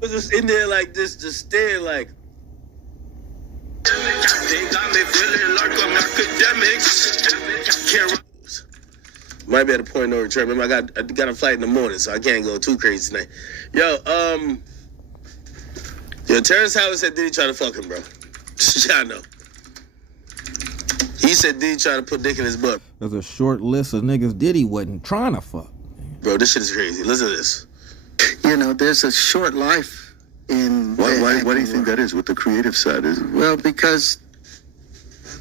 was just in there like this, just staring like. They got me feeling like I'm academic. Might be at a point of no return. Remember, I got a flight in the morning, so I can't go too crazy tonight. Yo, Terrance Howard said Diddy tried to fuck him, bro. Y'all know. He said Diddy tried to put dick in his butt. There's a short list of niggas Diddy wasn't trying to fuck. Bro, this shit is crazy. Listen to this. You know, there's a short life in... Why do you think that is? What the creative side is? Well, because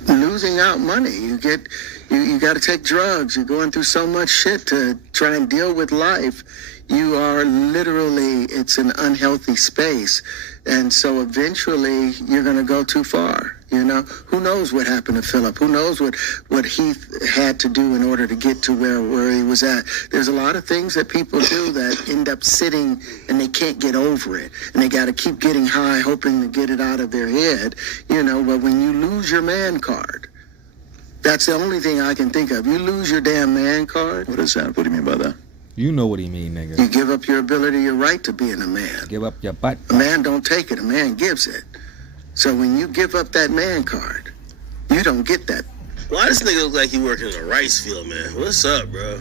losing out money, you got to take drugs. You're going through so much shit to try and deal with life. You are literally, it's an unhealthy space. And so eventually you're going to go too far. You know, who knows what happened to Philip? Who knows what he had to do in order to get to where he was at? There's a lot of things that people do that end up sitting and they can't get over it. And they got to keep getting high, hoping to get it out of their head. You know, but when you lose your man card, that's the only thing I can think of. You lose your damn man card. What is that? What do you mean by that? You know what he mean, nigga. You give up your ability, your right to being a man. Give up your butt. A man don't take it. A man gives it. So when you give up that man card, you don't get that. Why does this nigga look like he working in a rice field, man? What's up, bro?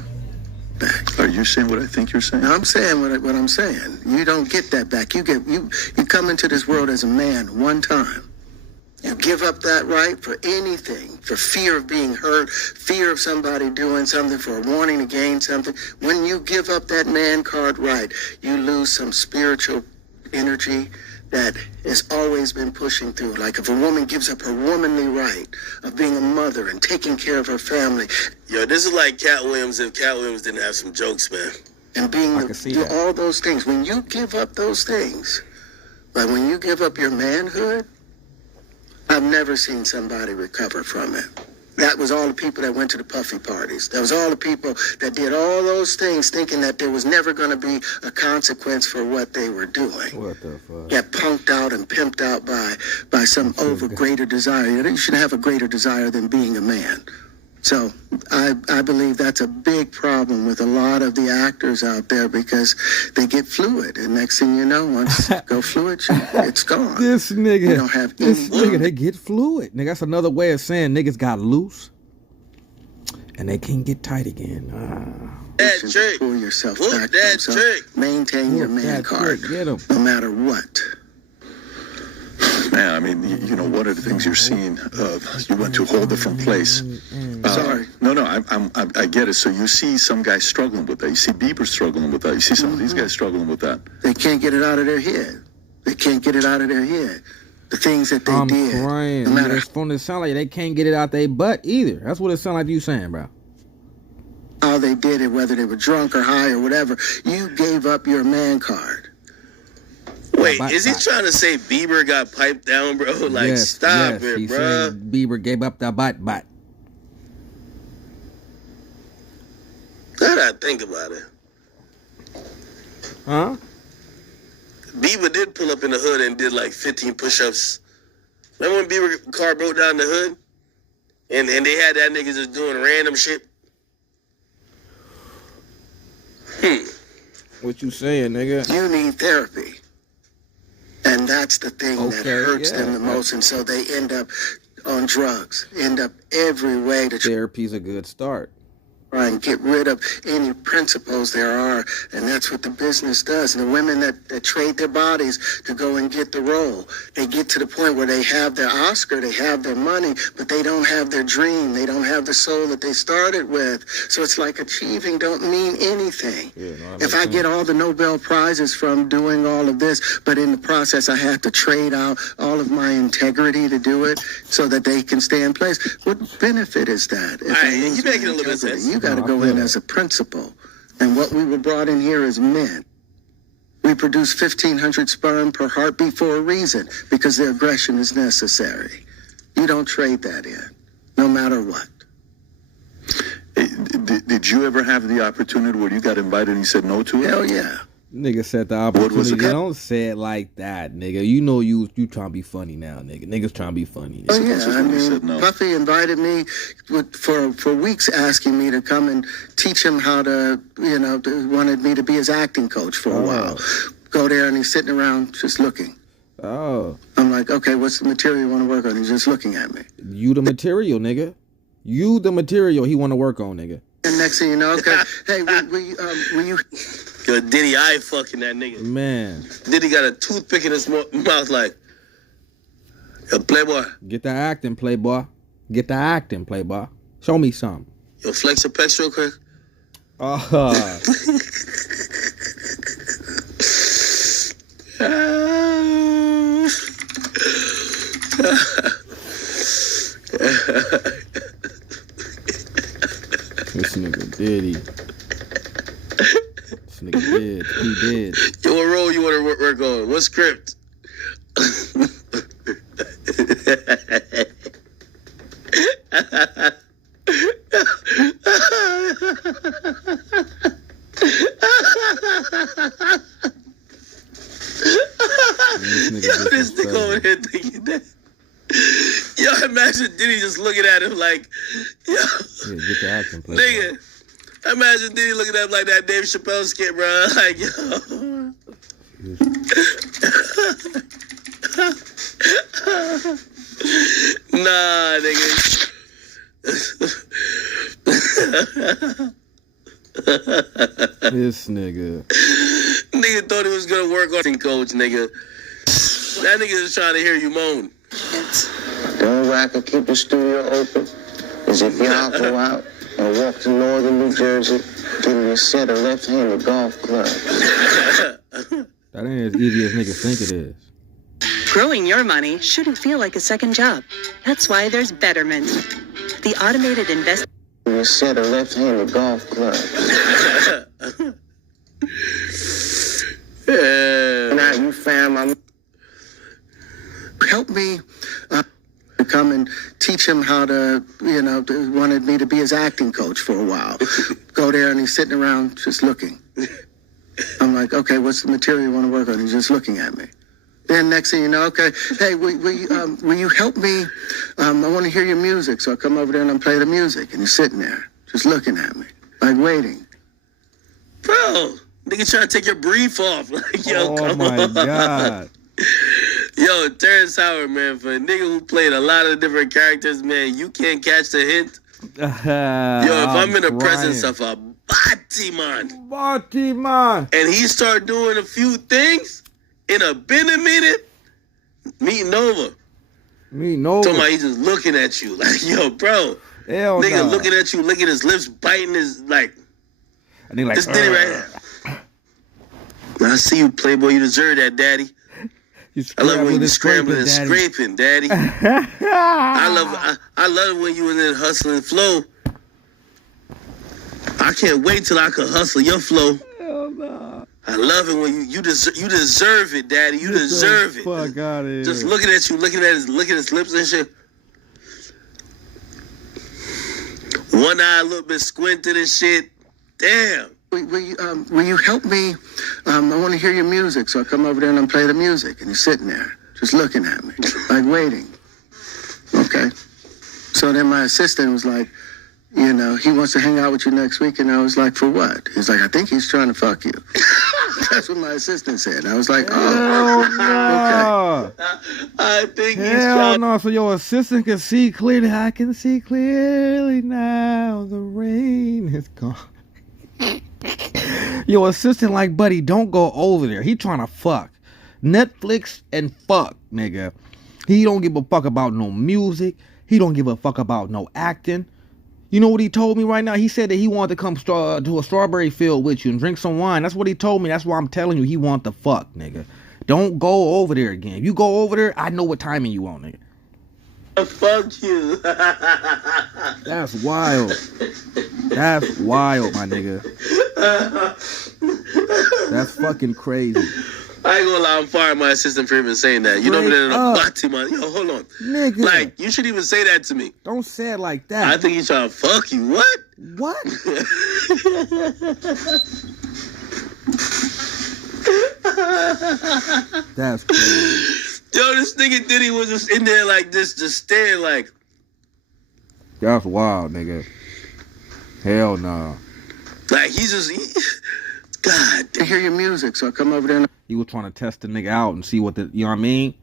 Back. Are you saying what I think you're saying? No, I'm saying what I'm saying. You don't get that back. You come into this world as a man one time. You give up that right for anything, for fear of being hurt, fear of somebody doing something, for wanting to gain something. When you give up that man card right, you lose some spiritual energy that has always been pushing through. Like if a woman gives up her womanly right of being a mother and taking care of her family. Yo, this is like Cat Williams if Cat Williams didn't have some jokes, man. And do all those things. When you give up those things, like when you give up your manhood, I've never seen somebody recover from it. That was all the people that went to the puffy parties. That was all the people that did all those things thinking that there was never going to be a consequence for what they were doing. What the fuck? Get punked out and pimped out by some greater desire. You shouldn't have a greater desire than being a man. So I believe that's a big problem with a lot of the actors out there because they get fluid. And next thing you know, once you go fluid, it's gone. This nigga, you don't have any they get fluid. Nigga, that's another way of saying niggas got loose and they can't get tight again. That trick. Pull yourself Whoop back. That trick. Maintain your man card, no matter what. Man, I mean, you know, one of the things you're seeing, you went to a whole different place. Sorry. No, I get it. So you see some guys struggling with that. You see Bieber struggling with that. You see some of these guys struggling with that. They can't get it out of their head. They can't get it out of their head. The things that they did. I'm crying. No matter. It's going to sound like they can't get it out their butt either. That's what it sounds like you saying, bro. How they did it, whether they were drunk or high or whatever. You gave up your man card. Wait, is he trying to say Bieber got piped down, bro? Like, yes, stop it, bro. Bieber gave up the butt. Now that I think about it. Huh? Bieber did pull up in the hood and did like 15 push-ups. Remember when Bieber car broke down the hood? And they had that nigga just doing random shit? What you saying, nigga? You need therapy. And that's the thing that hurts them the most. And so they end up on drugs, end up every way to therapy's a good start. Try and get rid of any principles there are, and that's what the business does. And the women that trade their bodies to go and get the role, they get to the point where they have their Oscar, they have their money, but they don't have their dream, they don't have the soul that they started with. So it's like achieving don't mean anything. If I get all the Nobel Prizes from doing all of this, but in the process I have to trade out all of my integrity to do it so that they can stay in place, what benefit is that? You're making a little bit sense. You got to go in as a principal. And what we were brought in here as men. We produce 1,500 sperm per heartbeat for a reason, because their aggression is necessary. You don't trade that in, no matter what. Hey, did you ever have the opportunity where you got invited and you said no to it? Hell yeah. Nigga said the opportunity. Don't say it like that, nigga. You know you trying to be funny now, nigga. Niggas trying to be funny. Oh yeah, I mean, Puffy invited me for weeks, asking me to come and teach him how to, wanted me to be his acting coach for a while. Go there and he's sitting around just looking. Oh. I'm like, okay, what's the material you want to work on? He's just looking at me. You the material, nigga. You the material he want to work on, nigga. And next thing you know, okay, hey, will you... Yo, Diddy, I ain't fucking that nigga. Man. Diddy got a toothpick in his mouth like, yo, playboy. Get the acting, playboy. Get the acting, playboy. Show me something. Yo, flex your pecs real quick. This nigga Diddy. This nigga did. He did. Yo, what role you want to work on? What script? This nigga over there thinking that. Yo, imagine Diddy just looking at him like, yo, Yeah, get the acting, playboy. nigga. Imagine Diddy looking at him like that Dave Chappelle skit, bro. Like, yo. Nah, nigga. This nigga. Nigga thought he was gonna work on coach, nigga. That nigga is trying to hear you moan. The only way I can keep the studio open is if y'all go out and walk to northern New Jersey, give me a set of left-handed golf clubs. That ain't as easy as niggas think it is. Growing your money shouldn't feel like a second job. That's why there's Betterment, the automated investment. Give me a set of left-handed golf clubs. Now you fam, I'm... Help me come and teach him how to, wanted me to be his acting coach for a while. Go there and he's sitting around just looking. I'm like, okay, what's the material you want to work on? He's just looking at me. Then next thing you know, okay, hey, will you help me? I want to hear your music. So I come over there and I play the music. And he's sitting there just looking at me, like waiting. Bro, nigga trying to take your brief off. Like, yo, Oh come my on. God. Yo, Terrance Howard, man, for a nigga who played a lot of different characters, man, you can't catch the hint. Yo, if I'm in the presence of a Batiman, and he start doing a few things in a minute, meeting over. Talking about he just looking at you. Like, yo, bro. Hell nigga nah. looking at you, licking his lips, biting his, like, and he like, this Diddy right here. I see you, playboy. You deserve that, daddy. I love when you scrambling and scraping, daddy. I love when you in there hustling flow. I can't wait till I can hustle your flow. Hell nah. I love it when you deserve it, daddy. You deserve it. Fuck out of here. Just looking at you, licking his lips and shit. One eye a little bit squinted and shit. Damn. Will you help me? I want to hear your music. So I come over there and I play the music. And he's sitting there just looking at me, like waiting. Okay. So then my assistant was like, he wants to hang out with you next week. And I was like, for what? He's like, I think he's trying to fuck you. That's what my assistant said. I was like, oh, okay. I think he's Hell trying. no, so your assistant can see clearly. I can see clearly now. The rain is gone. Your assistant like, buddy, don't go over there. He trying to fuck. Netflix and fuck, nigga. He don't give a fuck about no music. He don't give a fuck about no acting. You know what he told me right now? He said that he wanted to come to a strawberry field with you and drink some wine. That's what he told me. That's why I'm telling you he want to fuck, nigga. Don't go over there again. If you go over there, I know what timing you on, nigga. Fuck you. That's wild. That's wild, my nigga. That's fucking crazy. I ain't gonna lie, I'm firing my assistant for even saying that. You know what I'm saying? Yo, hold on. Nigga. Like, you should even say that to me. Don't say it like that. I think he's trying to fuck you. What? What? That's crazy. Yo, this nigga Diddy was just in there like this, just staring like. That's wild, nigga. Hell no. Like, God to damn. hear your music, so I come over there and He was trying to test the nigga out and see what the, you know what I mean?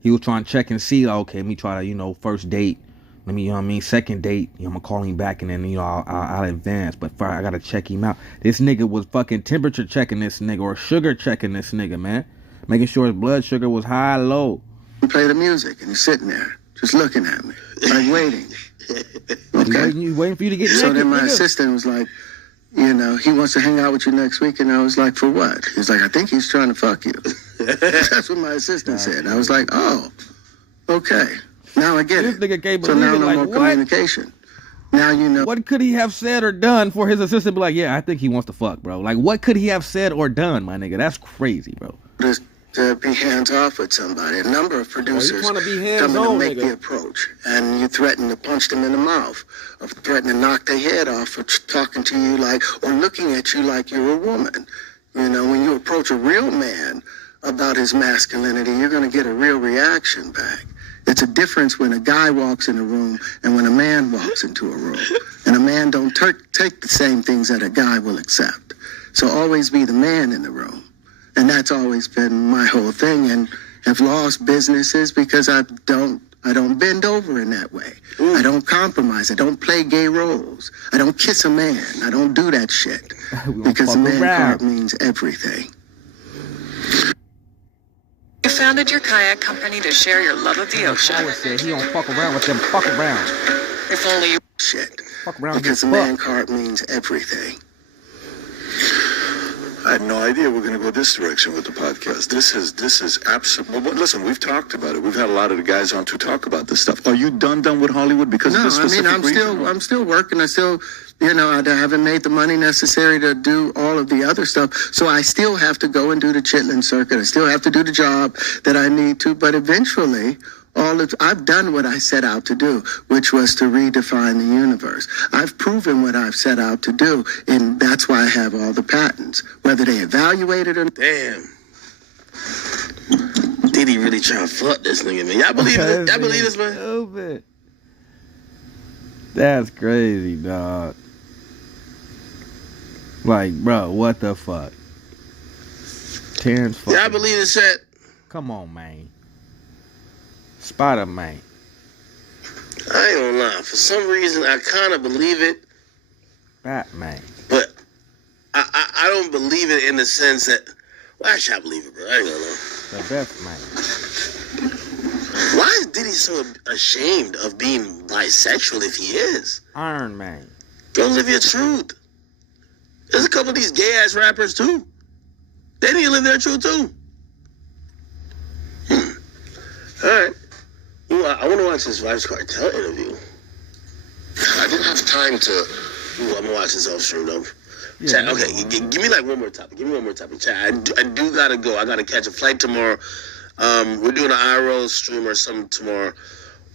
He was trying to check and see, okay, let me try to, you know, first date. Let me, you know what I mean? Second date, you know, I'm gonna call him back and then, you know, I'll advance. But first, I gotta check him out. This nigga was fucking temperature checking this nigga or sugar checking this nigga, man. Making sure his blood sugar was high or low. play the music, and he's sitting there just looking at me, like waiting. Okay. You waiting for you to get So naked, then my nigga. assistant was like, you know, he wants to hang out with you next week. And I was like, for what? He's like, I think he's trying to fuck you. That's what my assistant said. I was like, oh, okay. Now I get This it. nigga can't So believe now it. no Like, more what? communication. Now you know. What could he have said or done for his assistant to be like, yeah, I think he wants to fuck, bro? Like, what could he have said or done, my nigga? That's crazy, bro. To be hands off with somebody. A number of producers trying to be come hands in on, and make nigga. the approach, and you threaten to punch them in the mouth, or threaten to knock their head off for talking to you like, or looking at you like you're a woman. You know, when you approach a real man about his masculinity, you're going to get a real reaction back. It's a difference when a guy walks in a room and when a man walks into a room. And a man don't take the same things that a guy will accept. So always be the man in the room. And that's always been my whole thing, and have lost businesses because I don't bend over in that way. I don't compromise. I don't play gay roles. I don't kiss a man. I don't do that shit. Because the man card means everything. You founded your kayak company to share your love of the ocean. I always said he don't fuck around with them. Fuck around. If only you Shit. Fuck around. Because the man card means everything. I had no idea we're going to go this direction with the podcast. This is absolutely. Well, listen, we've talked about it. We've had a lot of the guys on to talk about this stuff. Are you done with Hollywood because of No, this I mean, specific reason? I'm still working. I still, you know, I haven't made the money necessary to do all of the other stuff. So I still have to go and do the chitlin circuit. I still have to do the job that I need to. But eventually, I've done what I set out to do, which was to redefine the universe. I've proven what I've set out to do, and that's why I have all the patents. Whether they evaluate it or not. Damn. Diddy really trying to fuck this nigga, man. Y'all believe it? Y'all believe this, man? Stupid. That's crazy, dog. Like, bro, what the fuck? Terrance fucking. Y'all believe this shit? Come on, man. Spider-Man. I ain't gonna lie. For some reason, I kind of believe it, Batman. but I don't believe it in the sense that. Well, actually, I believe it, bro. I ain't gonna lie. The best man. Why is Diddy so ashamed of being bisexual if he is? Iron Man. Go live your truth. There's a couple of these gay-ass rappers, too. They need to live their truth, too. All right. I want to watch this Vibes Cartel interview. I didn't have time to. I'm going to watch this off stream, though. Yeah, Chat, okay, give me like one more topic. Give me one more topic. Chat, I do got to go. I got to catch a flight tomorrow. We're doing an IRL stream or something tomorrow.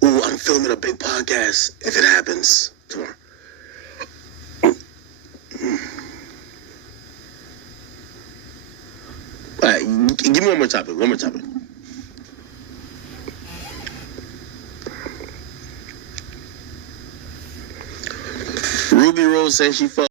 Ooh, I'm filming a big podcast if it happens tomorrow. All right, give me one more topic. One more topic. Ruby Rose said she fucked